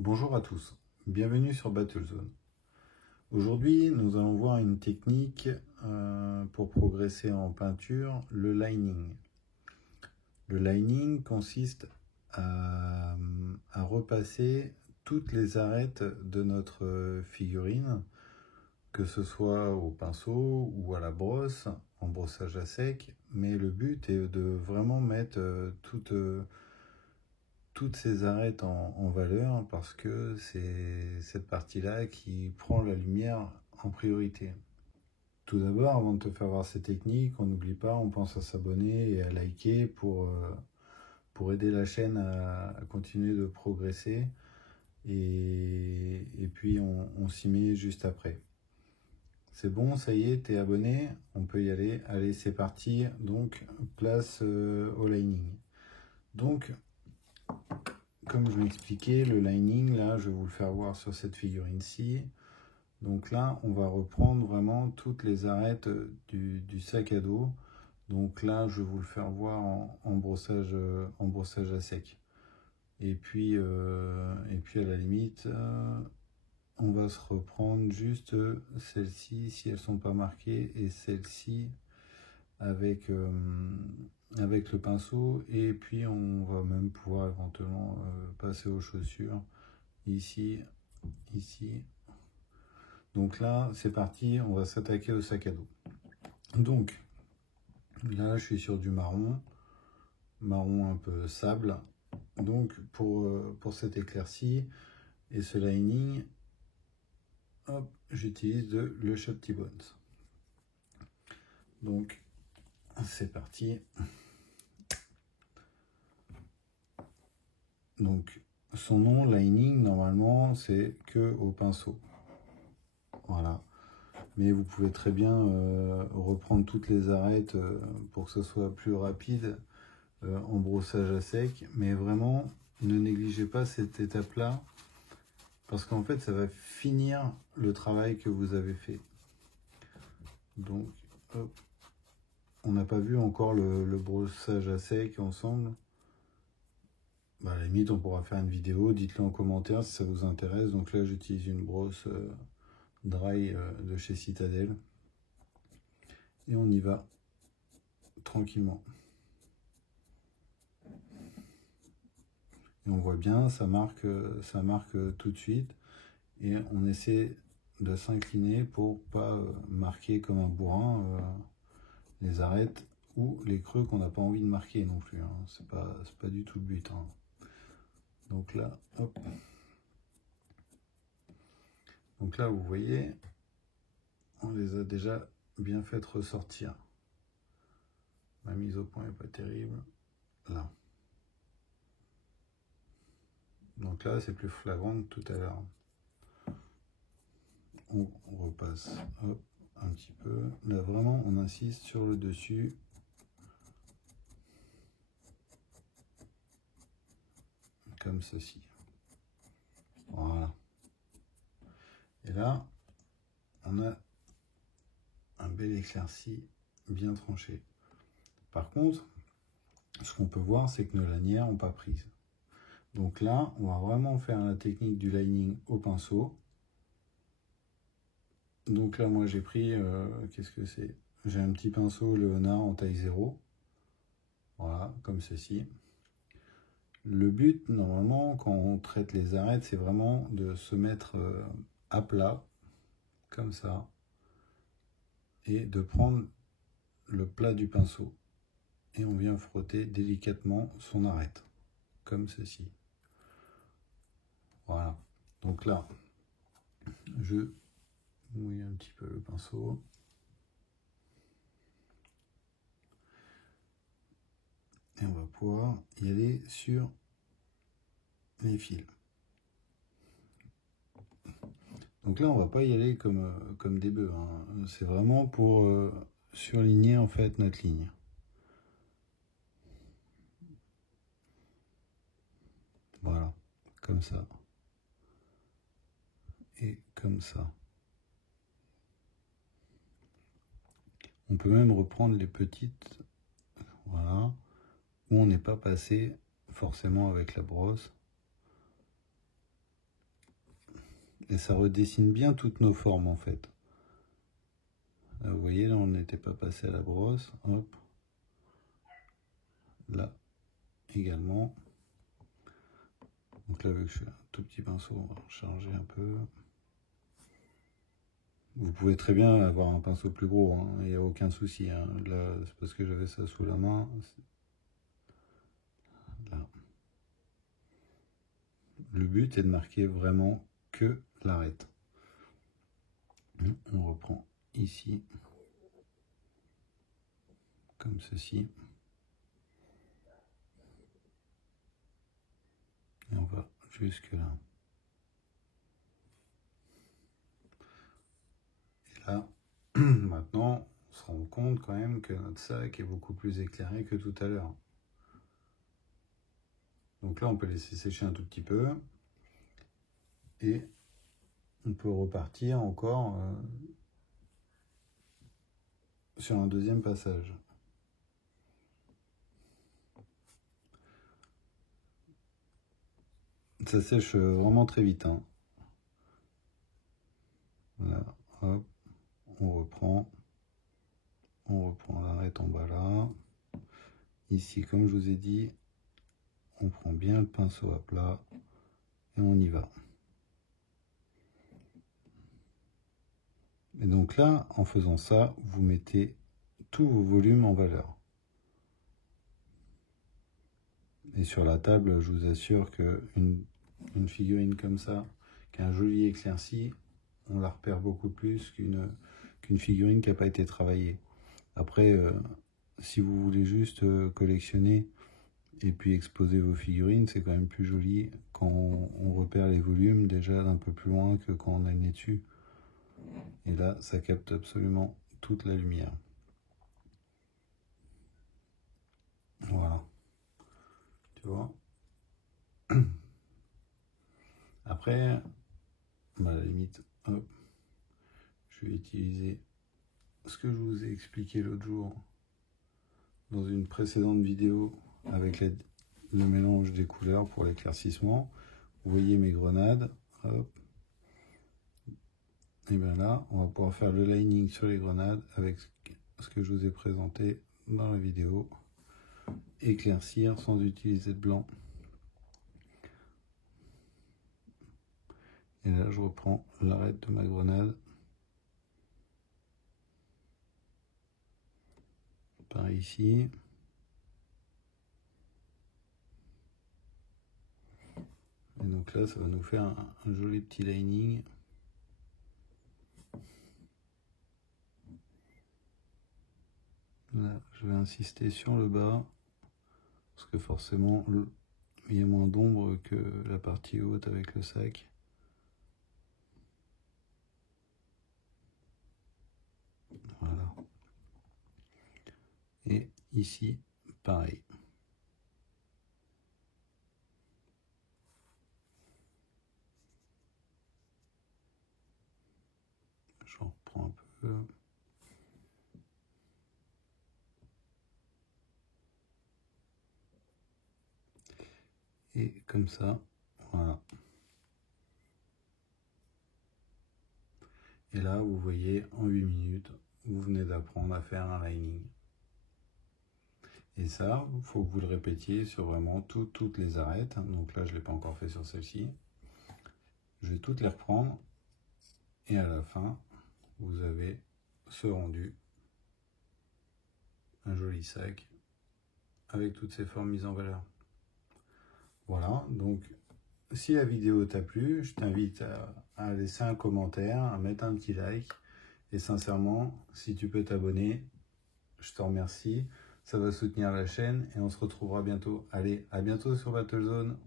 Bonjour à tous, bienvenue sur Battlezone. Aujourd'hui, nous allons voir une technique pour progresser en peinture, le lining. Le lining consiste à repasser toutes les arêtes de notre figurine, que ce soit au pinceau ou à la brosse, en brossage à sec, mais le but est de vraiment mettre toutes ces arêtes en valeur parce que c'est cette partie-là qui prend la lumière en priorité. Tout d'abord, avant de te faire voir ces techniques, on n'oublie pas, on pense à s'abonner et à liker pour aider la chaîne à continuer de progresser. Et puis on s'y met juste après. C'est bon, ça y est, t'es abonné, on peut y aller. Allez, c'est parti. Donc, place au lining. Donc, comme je l'ai expliqué, le lining, là, je vais vous le faire voir sur cette figurine-ci. Donc là, on va reprendre vraiment toutes les arêtes du sac à dos. Donc là, je vais vous le faire voir en brossage à sec. Et puis à la limite, on va se reprendre juste celles-ci, si elles ne sont pas marquées, et celles-ci avec le pinceau, et puis on va même pouvoir éventuellement passer aux chaussures ici. Donc là c'est parti, on va s'attaquer au sac à dos. Donc là je suis sur du marron un peu sable. Donc pour cette éclaircie et ce lining, hop, j'utilise le Shop T-Bones. Donc c'est parti. Donc son nom lining normalement c'est que au pinceau, voilà, mais vous pouvez très bien reprendre toutes les arêtes pour que ce soit plus rapide en brossage à sec, mais vraiment ne négligez pas cette étape là parce qu'en fait ça va finir le travail que vous avez fait. Donc hop. On n'a pas vu encore le brossage à sec ensemble. Bah, à la limite, on pourra faire une vidéo. Dites-le en commentaire si ça vous intéresse. Donc là, j'utilise une brosse dry de chez Citadel. Et on y va tranquillement. Et on voit bien, ça marque tout de suite. Et on essaie de s'incliner pour pas marquer comme un bourrin les arêtes ou les creux qu'on n'a pas envie de marquer non plus. Hein. C'est pas du tout le but. Hein. Donc là, hop. Donc là, vous voyez, on les a déjà bien fait ressortir. Ma mise au point n'est pas terrible. Là. Donc là, c'est plus flagrant que tout à l'heure. On repasse, hop, un petit peu. Là, vraiment, on insiste sur le dessus. Comme ceci. Voilà. Et là, on a un bel éclairci bien tranché. Par contre, ce qu'on peut voir, c'est que nos lanières n'ont pas prise. Donc là, on va vraiment faire la technique du lining au pinceau. Donc là, moi, j'ai pris, qu'est-ce que c'est? J'ai un petit pinceau Léonard en taille 0. Voilà, comme ceci. Le but, normalement, quand on traite les arêtes, c'est vraiment de se mettre à plat, comme ça, et de prendre le plat du pinceau. Et on vient frotter délicatement son arête, comme ceci. Voilà. Donc là, je mouille un petit peu le pinceau. Et on va pouvoir y aller sur les fils. Donc là, on va pas y aller comme des bœufs. Hein. C'est vraiment pour surligner en fait notre ligne. Voilà, comme ça. Et comme ça. On peut même reprendre les petites, voilà, où on n'est pas passé forcément avec la brosse. Et ça redessine bien toutes nos formes en fait. Là, vous voyez, là on n'était pas passé à la brosse. Hop. Là également. Donc là, avec un tout petit pinceau, on va charger un peu. Vous pouvez très bien avoir un pinceau plus gros, hein, il n'y a aucun souci. Hein. Là, c'est parce que j'avais ça sous la main. Là. Le but est de marquer vraiment que l'arête. On reprend ici, comme ceci. Et on va jusque là. Et là, maintenant, on se rend compte quand même que notre sac est beaucoup plus éclairé que tout à l'heure. Donc là, on peut laisser sécher un tout petit peu. Et on peut repartir encore sur un deuxième passage. Ça sèche vraiment très vite. Hein. Là, hop, on reprend l'arête en bas là. Ici, comme je vous ai dit, on prend bien le pinceau à plat et on y va. Et donc là, en faisant ça, vous mettez tous vos volumes en valeur. Et sur la table, je vous assure qu'une figurine comme ça, qui a un joli éclairci, on la repère beaucoup plus qu'une figurine qui n'a pas été travaillée. Après, si vous voulez juste collectionner et puis exposer vos figurines, c'est quand même plus joli quand on repère les volumes déjà d'un peu plus loin que quand on a le nez dessus. Et là, ça capte absolument toute la lumière. Voilà. Tu vois? Après, à la limite, hop, je vais utiliser ce que je vous ai expliqué l'autre jour dans une précédente vidéo avec le mélange des couleurs pour l'éclaircissement. Vous voyez mes grenades, hop. Et bien là, on va pouvoir faire le lining sur les grenades avec ce que je vous ai présenté dans la vidéo. Éclaircir sans utiliser de blanc. Et là, je reprends l'arête de ma grenade. Par ici. Et donc là, ça va nous faire un joli petit lining. Là, je vais insister sur le bas, parce que forcément, il y a moins d'ombre que la partie haute avec le sac. Voilà. Et ici, pareil. J'en reprends un peu. Et comme ça, voilà. Et là, vous voyez, en 8 minutes, vous venez d'apprendre à faire un lining. Et ça, il faut que vous le répétiez sur vraiment toutes les arêtes. Donc là, je ne l'ai pas encore fait sur celle-ci. Je vais toutes les reprendre. Et à la fin, vous avez ce rendu. Un joli sac avec toutes ces formes mises en valeur. Voilà, donc si la vidéo t'a plu, je t'invite à laisser un commentaire, à mettre un petit like. Et sincèrement, si tu peux t'abonner, je te remercie. Ça va soutenir la chaîne et on se retrouvera bientôt. Allez, à bientôt sur Battlezone.